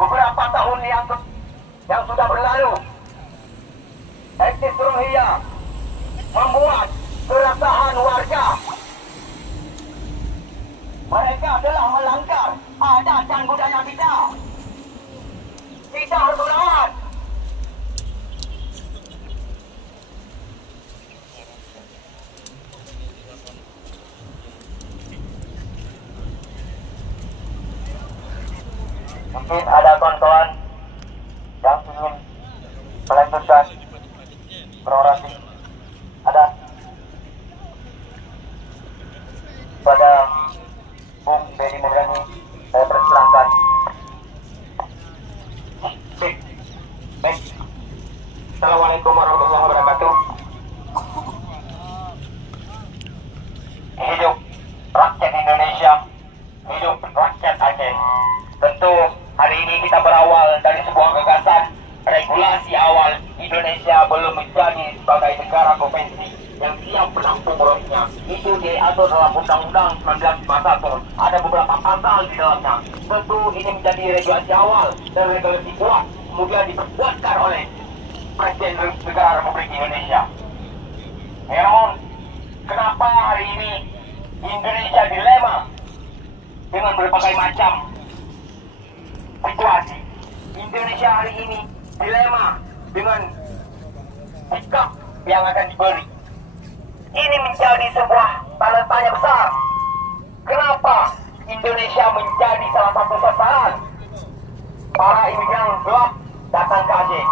beberapa tahun yang sudah berlalu, etnis Rohingya membuat keresahan warga. Mereka telah melanggar adat dan budaya kita. Kita harus melawan. Mungkin ada kawan-kawan yang ingin melanjutkan berorasi. Ada pada Bung Benny Mulyani, saya persilahkan. Baik. Assalamualaikum warahmatullahi wabarakatuh. Hidup rakyat Indonesia, hidup rakyat Aceh. Tentu hari ini kita berawal dari sebuah gagasan regulasi awal. Indonesia belum menjadi sebagai negara provinsi yang siap menampung Rohingya. Itu diatur dalam Undang-Undang 1951. Ada beberapa pasal di dalamnya. Tentu ini menjadi regulasi awal dan regulasi kuat kemudian diperkuatkan oleh Presiden Negara Republik Indonesia. Namun, kenapa hari ini Indonesia dilema dengan berbagai macam situasi? Indonesia hari ini dilema dengan sikap yang akan diberi. Ini menjadi sebuah tanda tanya besar. Kenapa Indonesia menjadi salah satu sasaran para imigran gelap datang ke Aceh?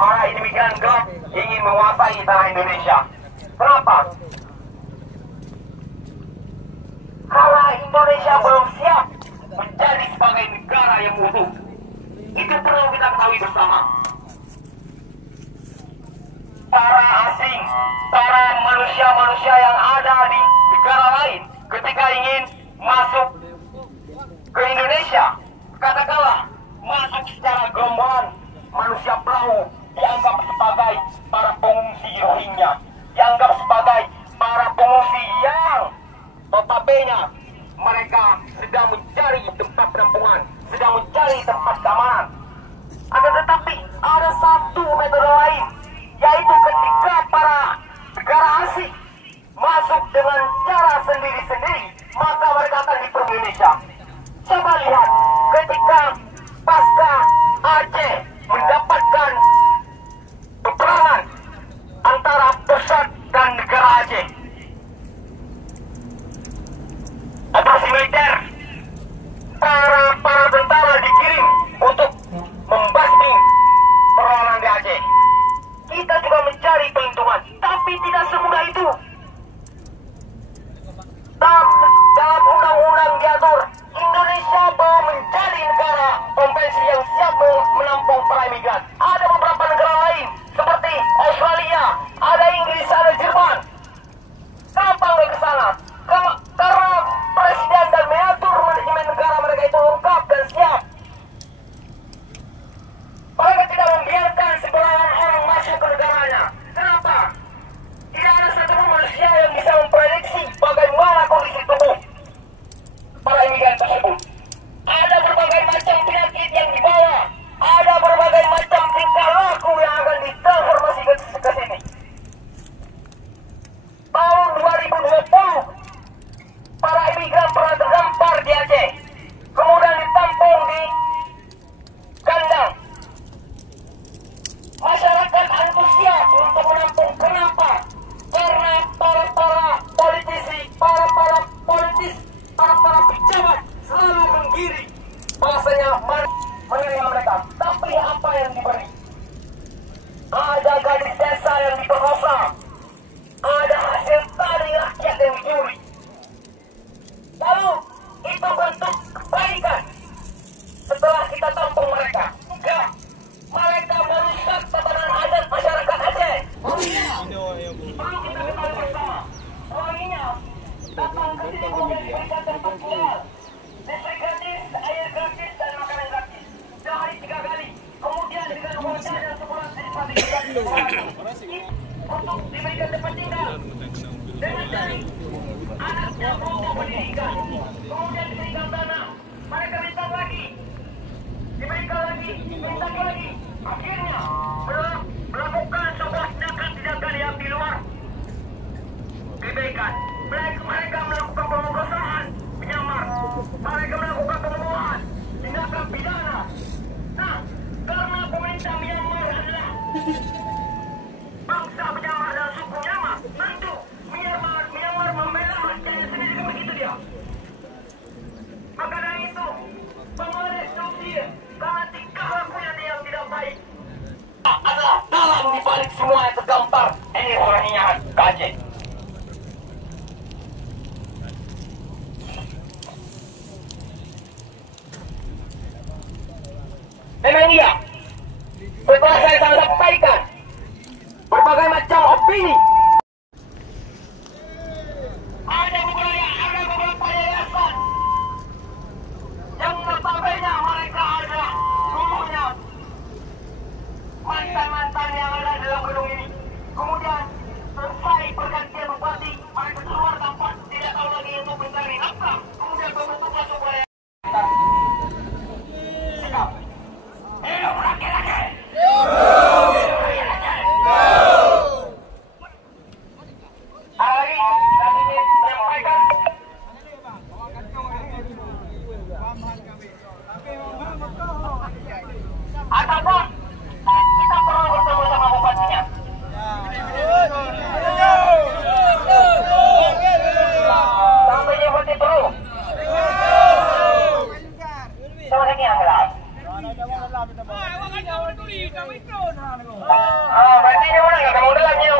Para imigran gelap ingin menguasai tanah Indonesia. Kenapa? Karena Indonesia belum siap menjadi sebagai negara yang utuh. Itu perlu kita ketahui bersama. Para asing, para manusia-manusia yang ada di negara lain ketika ingin masuk ke Indonesia, katakanlah masuk secara gerombolan manusia perahu, dianggap sebagai para pengungsi Rohingya, dianggap sebagai para pengungsi yang notabene mereka sedang mencari tempat penampungan, sedang mencari tempat keamanan. Akan tetapi ada satu metode lain, yaitu ketika para negara asing masuk dengan cara sendiri-sendiri, maka mereka akan diperlukan Indonesia. Coba lihat ketika pasca Aceh mendapatkan peperangan antara pusat dan negara Aceh, operasi militer, para tentara dikirim untuk membasmi perlawanan di Aceh. Kita juga mencari perlindungan, tapi tidak semudah itu. Dalam undang-undang diatur Indonesia belum menjadi negara konvensi yang siap menampung para imigran. Ada beberapa negara lain seperti Australia, ada Inggris, ada Jerman. Kenapa nggak ke sana? Karena presiden dan mengatur manajemen negara mereka itu lengkap dan siap. Mereka tidak membiarkan sembarangan orang masuk ke negaranya. Kenapa? Tidak ada satupun manusia yang bisa memprediksi bagaimana kondisi tubuh para imigran tersebut. Ada berbagai macam penyakit yang dibawa, ada berbagai macam tingkah laku yang akan ditransformasi ke sini. Tahun 2020, para imigran pernah terdampar di Aceh, kemudian ditampung di kandang. Masyarakat antusias untuk menampung. Kenapa? Karena para politisi, para pejabat selalu menggiring bahasanya menerima mereka. Tapi apa yang diberi? Ada gadis desa yang diperkosa, ada hasil tani rakyat yang dicuri. Lalu itu bentuk kebaikan setelah kita tampung mereka. Enggak, mereka merusak tatanan adat masyarakat Aceh. Perlu kita ketahui bersama. Rohingya datang ke sini kemudian diberikan tempat tinggal, listrik gratis, air gratis, dan makanan gratis. Sehari 3 kali. Kemudian dengan hotel dan sebulan untuk diberikan tempat tinggal dengan Memang iya. Setelah saya sampaikan berbagai macam opini, ada beberapa yayasan yang notabene mereka ada dulunya mantan-mantan yang ada dalam gedung ini. Kemudian selesai pergantian bupati, mereka keluar tanpa tidak tahu lagi untuk mencari nafkah. Kemudian membentuklah sebuah sikap. Hidup rakyat-rakyat. Ada lagi, saya ingin menyampaikan ataupun kita perlu bertemu sama bupatinya. Sampai seperti perlu. Sama lagi yang gelap. Berarti ini mana nggak kamu dalamnya?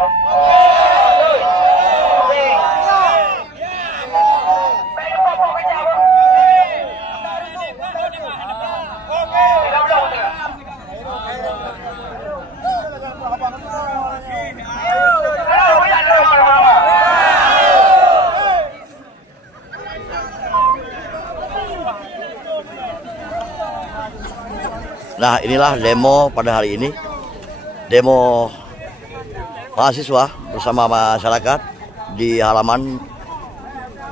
Nah, inilah demo pada hari ini. Demo mahasiswa bersama masyarakat di halaman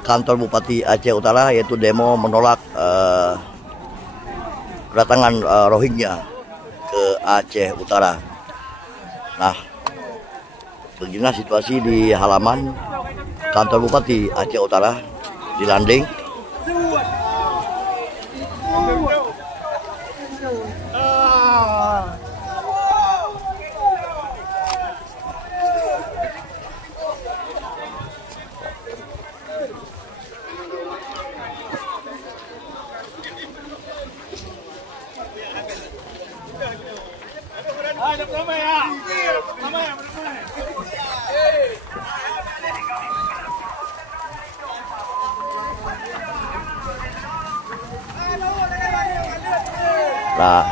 kantor Bupati Aceh Utara, yaitu demo menolak kedatangan Rohingya ke Aceh Utara. Nah, beginilah situasi di halaman kantor Bupati Aceh Utara di Landing. Nah,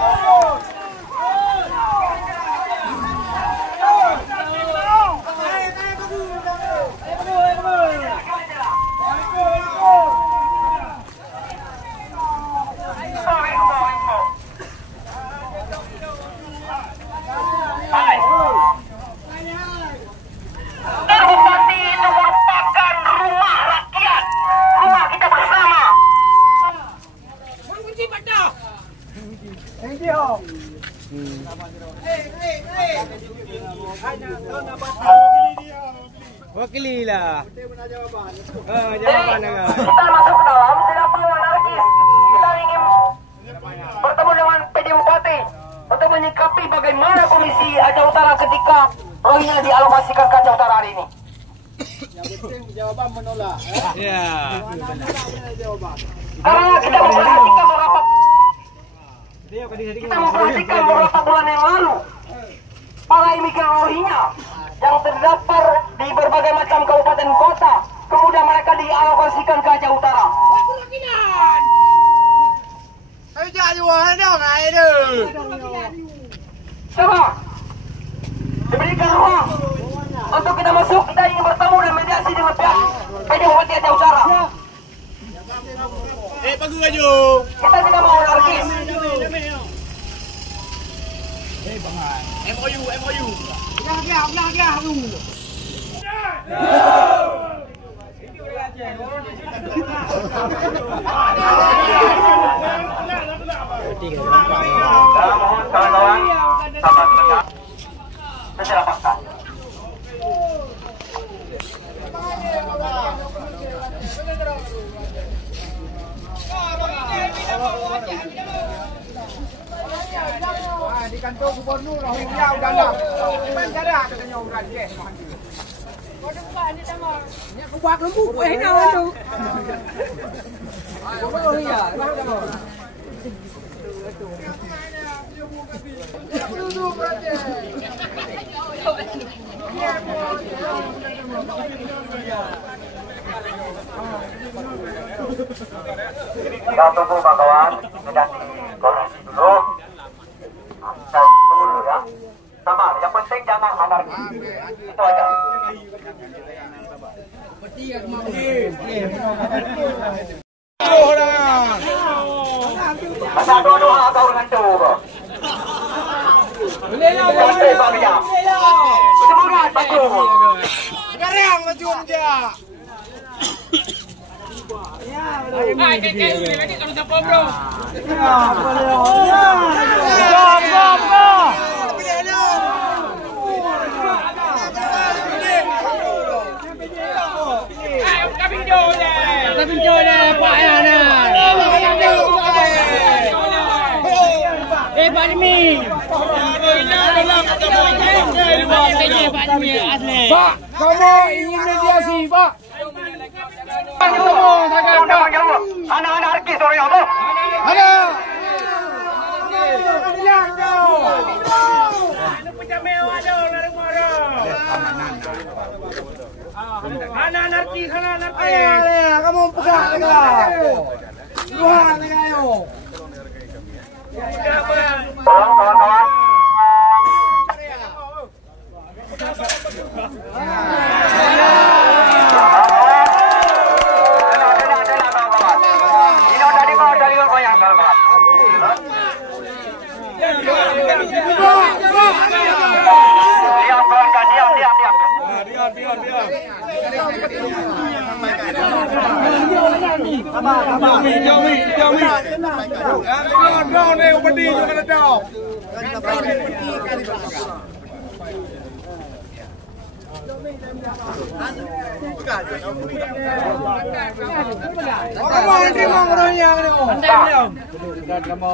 Bupati itu merupakan rumah rakyat, rumah kita bersama. Wakililah. Jawaban kita masuk ke dalam tidak perlu anarkis. Kita ingin bertemu dengan PD Bupati untuk menyikapi bagaimana kondisi Aceh Utara ketika Rohingya dialokasikan ke Aceh Utara hari ini. Yang penting jawaban menolak. Ya. Karena kita memperhatikan beberapa bulan yang lalu para imigran Rohingya yang terdapat di berbagai macam kabupaten kota, kemudian mereka dialokasikan ke Aceh Utara. Coba diberikan ruang untuk kita masuk, kita ingin bertemu dan mediasi dengan pihak PD Bupati Aceh Utara. Pakai baju. Kita tidak mau anarkis. MOU. Mohon kawan-kawan sahabat mereka secara fakta. Di kantor gubernur Rohingya udah ada. Bandara katanya orang ke. Nya kuak lembu hina tu. Rohingya. Kita tunggu kawan-kawan, mediasi koordinasi dulu. penting jangan anarki. Itu aja. Masa doa kau dengan doa. Semangat Batu. Sekarang macam dia. Lagi kalau siapa bro? Kapinjo deh, Pak Yana. Pak Demi. Pak, kamu ingin mediasi, Pak? Anak-anak arki sore apa? Ada. Anak-anak Kamu pegang enggak? Tuhan ayo. Tolong kawan-kawan.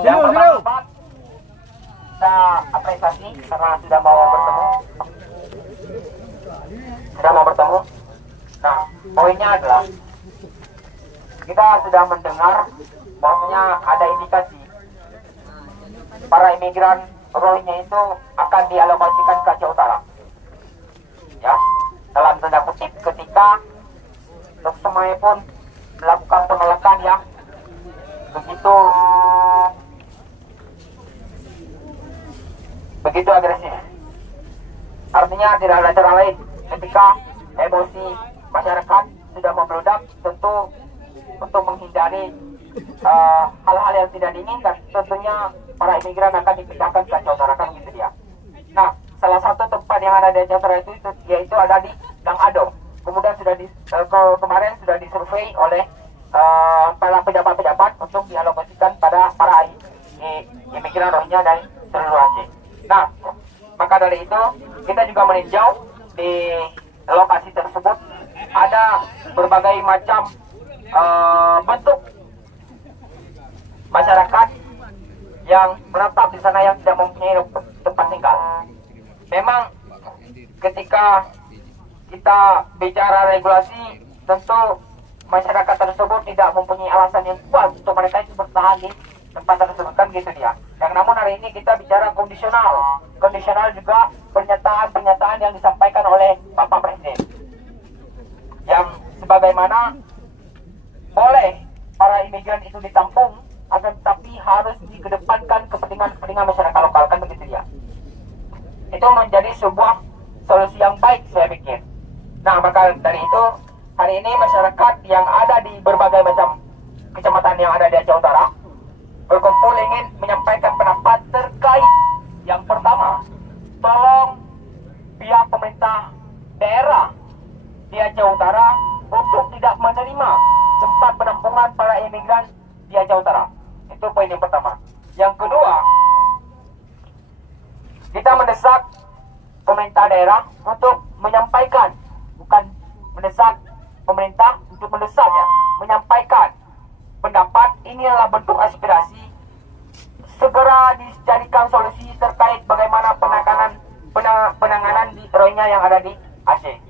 Yang pertama, kita apresiasi karena sudah mau bertemu. Nah, poinnya adalah kita sudah mendengar bahwasanya ada indikasi para imigran Rohingya itu akan dialokasikan ke Aceh Utara. Ya, dalam tanda kutip ketika Dr. Maya pun melakukan penolakan yang begitu agresif. Artinya tidak ada cara lain ketika emosi masyarakat sudah membludak, tentu untuk menghindari hal-hal yang tidak diinginkan, tentunya para imigran akan dipindahkan ke Aceh Utara, kan gitu dia. Nah, salah satu tempat yang ada di Aceh Utara itu yaitu ada di Dang Adong. Kemudian sudah kemarin sudah disurvei oleh para pejabat-pejabat untuk dialokasikan pada para imigran Rohingya dari seluruh Aceh. Nah, maka dari itu kita juga meninjau di lokasi tersebut ada berbagai macam bentuk masyarakat yang menetap di sana yang tidak mempunyai tempat tinggal. Memang ketika kita bicara regulasi, tentu masyarakat tersebut tidak mempunyai alasan yang kuat untuk mereka itu bertahan di tempat tersebut, kan gitu dia. Yang namun hari ini kita bicara kondisional. Kondisional juga pernyataan yang disampaikan oleh Bapak Presiden. Yang sebagaimana boleh para imigran itu ditampung, akan tetapi harus dikedepankan kepentingan masyarakat lokal, kan begitu dia. Itu menjadi sebuah solusi yang baik, saya pikir. Nah, maka dari itu hari ini masyarakat yang ada di berbagai macam kecamatan yang ada di Aceh Utara berkumpul ingin menyampaikan pendapat terkait yang pertama, tolong pihak pemerintah daerah di Aceh Utara untuk tidak menerima tempat penampungan para imigran di Aceh Utara. Itu poin yang pertama. Yang kedua, kita mendesak pemerintah daerah untuk menyampaikan, bukan mendesak pemerintah untuk mendesak ya, menyampaikan pendapat ini adalah bentuk aspirasi, segera dicarikan solusi terkait bagaimana penanganan di Rohingya yang ada di Aceh.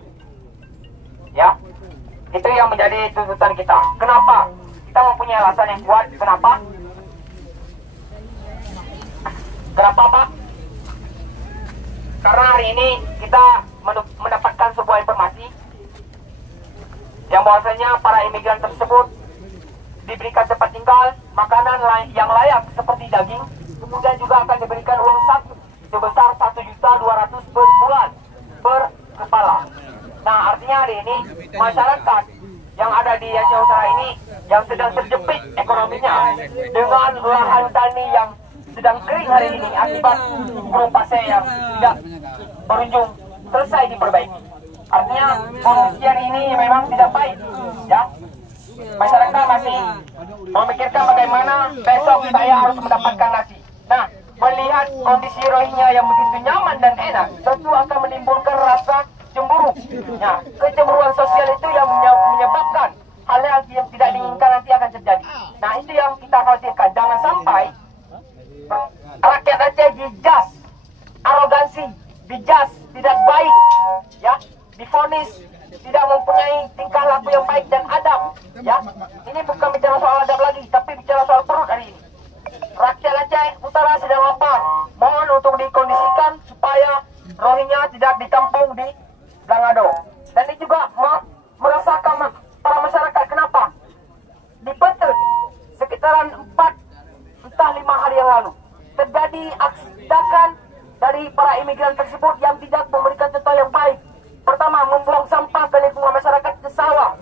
Ya, itu yang menjadi tuntutan kita. Kenapa? Kita mempunyai alasan yang kuat. Kenapa? Kenapa, Pak? Karena hari ini kita mendapatkan sebuah informasi yang bahwasanya para imigran tersebut diberikan tempat tinggal, makanan yang layak seperti daging, kemudian juga akan diberikan uang saku sebesar 1.200.000 per bulan per kepala. Nah, artinya hari ini masyarakat yang ada di Aceh Utara ini yang sedang terjepit ekonominya dengan lahan tani yang sedang kering hari ini akibat gurun pasir yang tidak berujung selesai diperbaiki. Artinya pengungsian ini memang tidak baik, ya. Masyarakat masih memikirkan bagaimana besok saya harus mendapatkan nasi. Nah, melihat kondisi Rohingya yang begitu nyaman dan enak, tentu akan menimbulkan rasa cemburu. Nah, kecemburuan sosial itu yang menyebabkan hal yang tidak diinginkan nanti akan terjadi. Nah, itu yang kita khawatirkan. Jangan sampai rakyat Aceh dijudge arogansi, dijudge tidak baik, ya, divonis tidak mempunyai tingkah laku yang baik dan adab, ya. Ini bukan bicara soal adab lagi, tapi bicara soal perut hari ini. Rakyat Aceh Utara sedang lapar. Mohon untuk dikondisikan supaya Rohingya tidak ditampung di Langado. Dan ini juga merasakan para masyarakat kenapa di Peter sekitaran 4-5 hari yang lalu terjadi aksi tindakan dari para imigran tersebut yang tidak memberikan contoh yang baik. Pertama, membuang sampah ke lingkungan masyarakat ke sawah.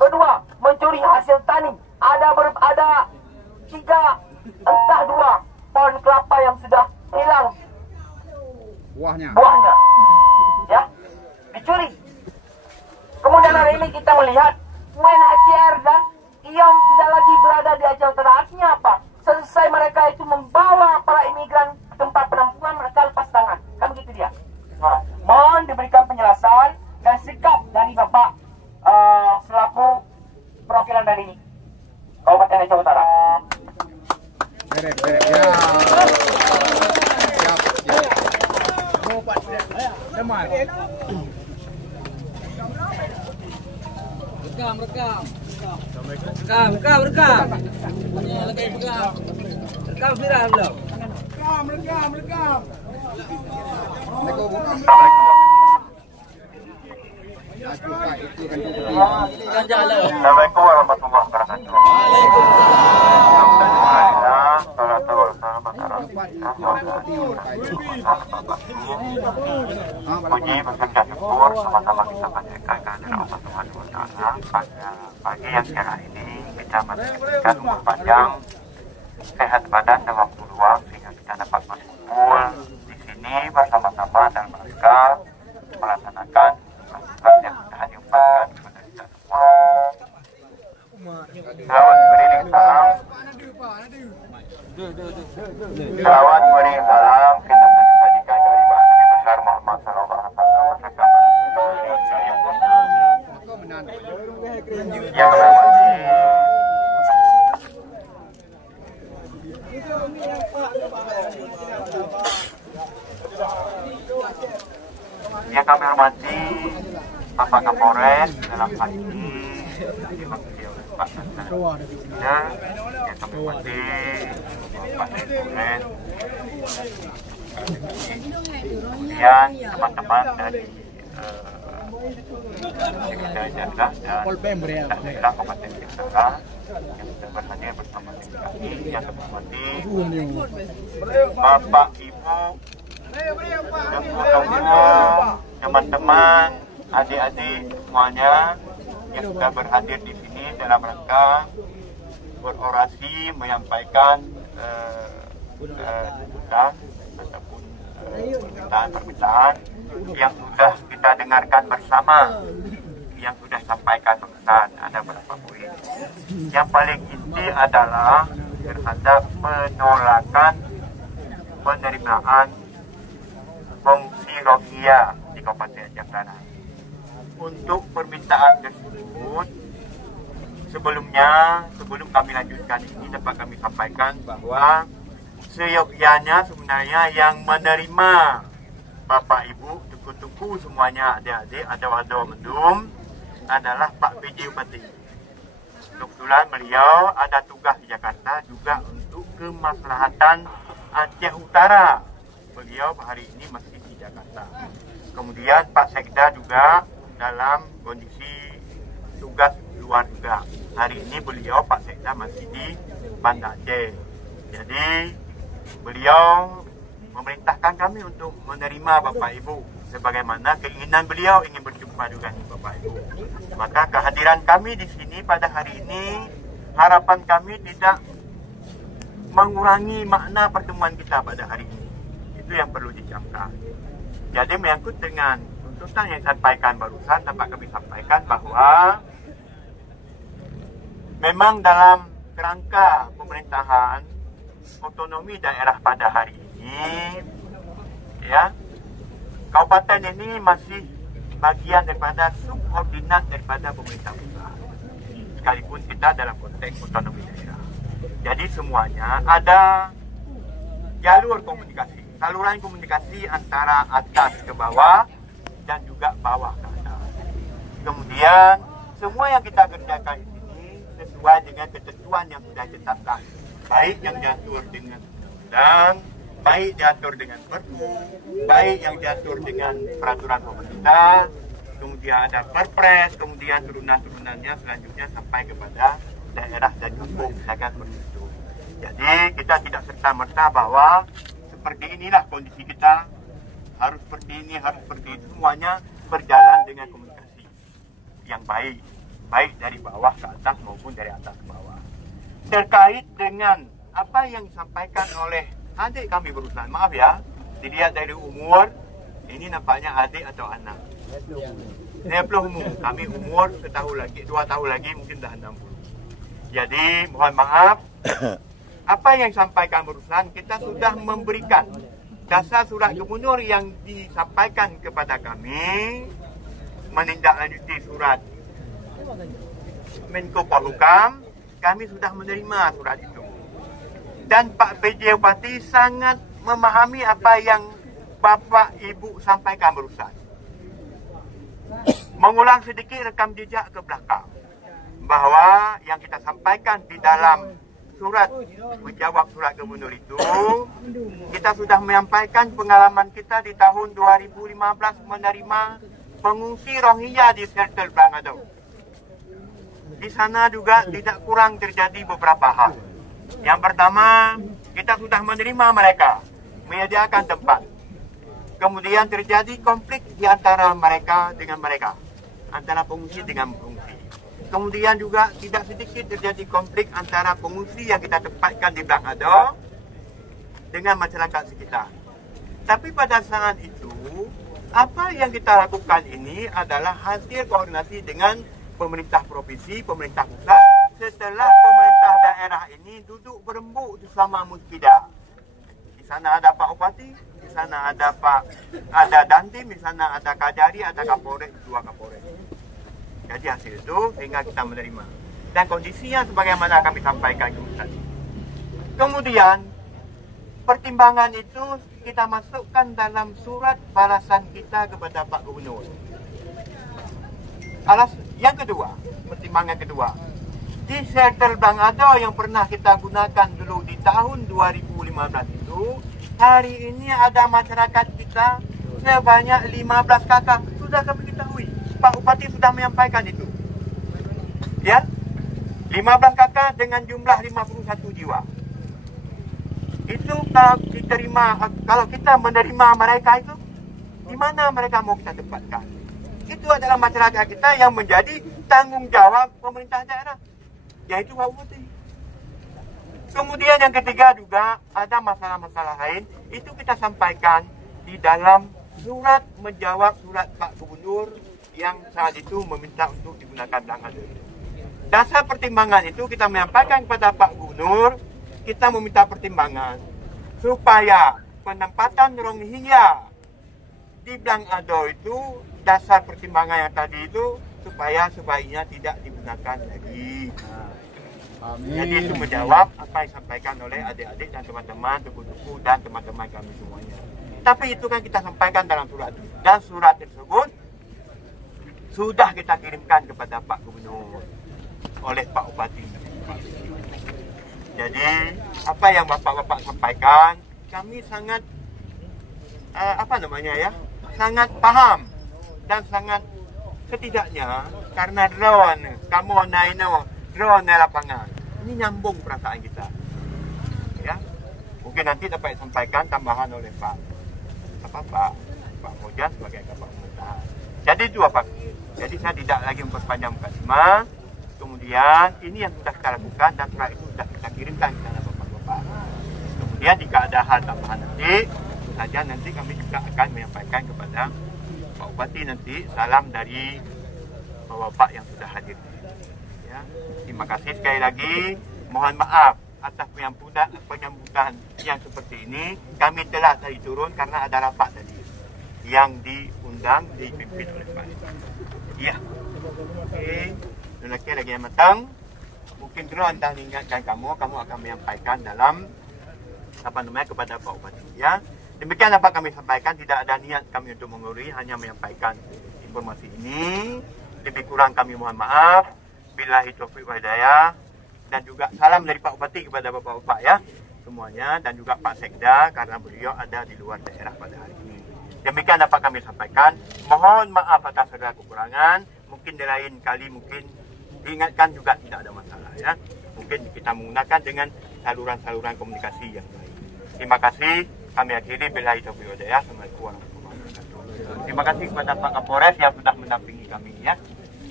Kedua, mencuri hasil tani. Ada 3 entah 2 pohon kelapa yang sudah hilang buahnya, ya, dicuri. Kemudian hari ini kita melihat UNHCR dan IOM tidak lagi berada di Aceh Utara. Artinya apa? Selesai mereka itu membawa para imigran ke tempat penampungan, mereka lepas tangan. Kan begitu dia. Nah, mohon diberikan penjelasan dan sikap dari Bapak selaku perwakilan dari Kabupaten Aceh Utara. Assalamualaikum warahmatullahi wabarakatuh. Puji beserta syukur sama-sama kita panjatkan kehadirat Allah Subhanahu wa Ta'ala. Pada pagi yang cerah ini kita memberikan umur panjang, sehat badan dan waktu luang sehingga kita dapat berkumpul di sini bersama-sama dalam rangka melaksanakan tugas yang sudah diumpatkan kepada kita semua. Selamat beriring salam. Salawat beriring salam kita sajikan dari Nabi besar Muhammad sallallahu alaihi wasallam beserta yang berwajib. Yang kami hormati Bapak Kapolres dalam hal ini diwakili oleh Pak Hasan. Yang kami hormati Pak Kapolres, kemudian teman-teman dari Sekda Jaga dan Daerah Kabupaten Jember yang sudah berhadir bersama kami. Yang kami hormati Bapak Ibu, teman-teman, adik-adik semuanya yang sudah berhadir di sini dalam rangka berorasi menyampaikan tuntutan ataupun permintaan yang sudah kita dengarkan bersama, yang sudah sampaikan pesan. Ada beberapa poin. Yang paling inti adalah terhadap penolakan penerimaan pengungsi Rohingya di Kabupaten Aceh Utara. Untuk permintaan tersebut, sebelum kami lanjutkan ini dapat kami sampaikan bahwa seyogyanya sebenarnya yang menerima Bapak Ibu, tuku-tuku semuanya adik-adik, ada mendum adalah Pak PJ Bupati. Kebetulan beliau ada tugas di Jakarta juga untuk kemaslahatan Aceh Utara. Beliau hari ini masih di Jakarta. Kemudian Pak Sekda juga dalam kondisi tugas luar juga. Hari ini beliau Pak Sekda masih di Banda Aceh. Jadi beliau memerintahkan kami untuk menerima Bapak Ibu sebagaimana keinginan beliau ingin berjumpa dengan Bapak Ibu. Maka kehadiran kami di sini pada hari ini, harapan kami tidak mengurangi makna pertemuan kita pada hari ini. Itu yang perlu dicamkan. Jadi menyangkut dengan tuntutan yang disampaikan barusan, dapat kami sampaikan bahwa memang dalam kerangka pemerintahan otonomi daerah pada hari ini, ya, kabupaten ini masih bagian daripada subordinat daripada pemerintah pusat. Sekalipun kita dalam konteks otonomi daerah. Jadi semuanya ada jalur komunikasi, saluran komunikasi antara atas ke bawah dan juga bawah ke atas. Kemudian semua yang kita kerjakan di sini sesuai dengan ketentuan yang sudah ditetapkan, baik yang diatur dengan undang, baik diatur dengan perpu, baik yang diatur dengan peraturan pemerintah, kemudian ada perpres, kemudian turunan-turunannya selanjutnya sampai kepada daerah dan kampung, misalkan seperti itu. Jadi kita tidak serta-merta bahwa seperti inilah kondisi kita, harus seperti ini, harus seperti itu, semuanya berjalan dengan komunikasi yang baik, baik dari bawah ke atas maupun dari atas ke bawah. Terkait dengan apa yang disampaikan oleh adik kami barusan, maaf ya, dilihat dari umur, ini nampaknya adik atau anak. 60 umur, kami umur 1 tahun lagi, 2 tahun lagi mungkin dah 60. Jadi mohon maaf, apa yang disampaikan barusan kita sudah memberikan dasar surat gubernur yang disampaikan kepada kami, menindaklanjuti surat Menko Polhukam, kami sudah menerima surat itu. Dan Pak PJ Bupati sangat memahami apa yang Bapak Ibu sampaikan barusan. Mengulang sedikit rekam jejak ke belakang, bahwa yang kita sampaikan di dalam surat menjawab surat gubernur itu, kita sudah menyampaikan pengalaman kita di tahun 2015 menerima pengungsi Rohingya di Shelter Bangado. Di sana juga tidak kurang terjadi beberapa hal. Yang pertama, kita sudah menerima mereka, menyediakan tempat. Kemudian terjadi konflik di antara mereka dengan mereka, antara pengungsi dengan pengungsi. Kemudian juga tidak sedikit terjadi konflik antara pengungsi yang kita tempatkan di Bangado dengan masyarakat sekitar. Tapi pada saat itu, apa yang kita lakukan ini adalah hasil koordinasi dengan pemerintah provinsi, pemerintah pusat, setelah pemerintah daerah ini duduk berembuk bersama Muspida. Di sana ada Pak Bupati, di sana ada Dandim, di sana ada Kajari, ada Kapolres, 2 Kapolres. Jadi hasil itu sehingga kita menerima. Dan kondisinya sebagaimana kami sampaikan tadi. Kemudian pertimbangan itu kita masukkan dalam surat balasan kita kepada Pak Gubernur. Yang kedua, pertimbangan kedua, di shelter Bangado yang pernah kita gunakan dulu di tahun 2015 itu, hari ini ada masyarakat kita sebanyak 15 kakak. Sudah kami ketahui, Pak Bupati sudah menyampaikan itu. Ya, 15 kakak dengan jumlah 51 jiwa. Itu kalau kita menerima mereka itu, di mana mereka mau kita tempatkan? Itu adalah masyarakat kita yang menjadi tanggung jawab pemerintah daerah, yaitu Pak Bupati. Kemudian yang ketiga juga ada masalah-masalah lain, itu kita sampaikan di dalam surat menjawab surat Pak Gubernur yang saat itu meminta untuk digunakan Bangado. Dasar pertimbangan itu kita menyampaikan kepada Pak Gubernur, kita meminta pertimbangan supaya penempatan Rohingya di Bangado itu, dasar pertimbangan yang tadi itu supaya sebaiknya tidak digunakan lagi. Amin. Jadi itu menjawab apa yang disampaikan oleh adik-adik dan teman-teman, tuku-tuku dan teman-teman kami semuanya. Tapi itu kan kita sampaikan dalam surat. Dan surat tersebut sudah kita kirimkan kepada Pak Gubernur oleh Pak Bupati. Jadi apa yang Bapak-bapak sampaikan, kami sangat sangat paham dan sangat setidaknya karena drone, kamu drone di lapangan, ini nyambung perasaan kita, ya. Mungkin nanti dapat sampaikan tambahan oleh Pak Mojan sebagai Kepala Pemerintahan. Jadi itu Pak. Jadi saya tidak lagi memperpanjang mukadimah. Kemudian ini yang sudah kita lakukan dan setelah itu sudah kita kirimkan ke sana Bapak-Bapak. Kemudian jika ada hal tambahan nanti saja nanti kami juga akan menyampaikan kepada Pak Bupati nanti salam dari Bapak yang sudah hadir. Ya. Terima kasih sekali lagi. Mohon maaf atas penyambutan yang seperti ini. Kami telah tadi turun karena ada rapat tadi yang diundang, dipimpin oleh Pak. Ya. Oke. Lelaki lagi yang matang. Mungkin dulu anda ingatkan kamu akan menyampaikan dalam kepada Pak Bupati. Ya. Demikian dapat kami sampaikan. Tidak ada niat kami untuk mengurui, hanya menyampaikan informasi ini. Lebih kurang kami mohon maaf. Billahi taufiq wal hidayah. Dan juga salam dari Pak Bupati kepada Bapak-Bapak ya semuanya, dan juga Pak Sekda karena beliau ada di luar daerah pada hari ini. Demikian dapat kami sampaikan. Mohon maaf atas segala kekurangan. Mungkin di lain kali mungkin diingatkan juga tidak ada masalah ya. Mungkin kita menggunakan dengan saluran-saluran komunikasi yang baik. Terima kasih. Kami akhiri billahi taufiq wal hidayah. Assalamualaikum warahmatullahi wabarakatuh. Terima kasih kepada Pak Kapolres yang sudah mendampingi kami ya.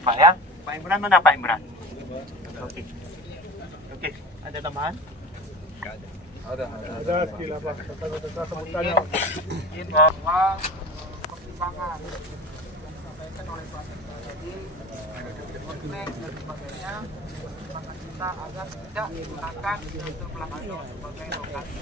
Pak ya. Pak Imran mana Pak Imran? Oke. Oke, ada tambahan? Ada sekilas Pak. Kata sebutannya. Bahwa pertimbangan yang disampaikan oleh Pak Sekda tadi, konflik dan sebagainya, maka kita agar tidak digunakan untuk pelaksanaan sebagai lokasi.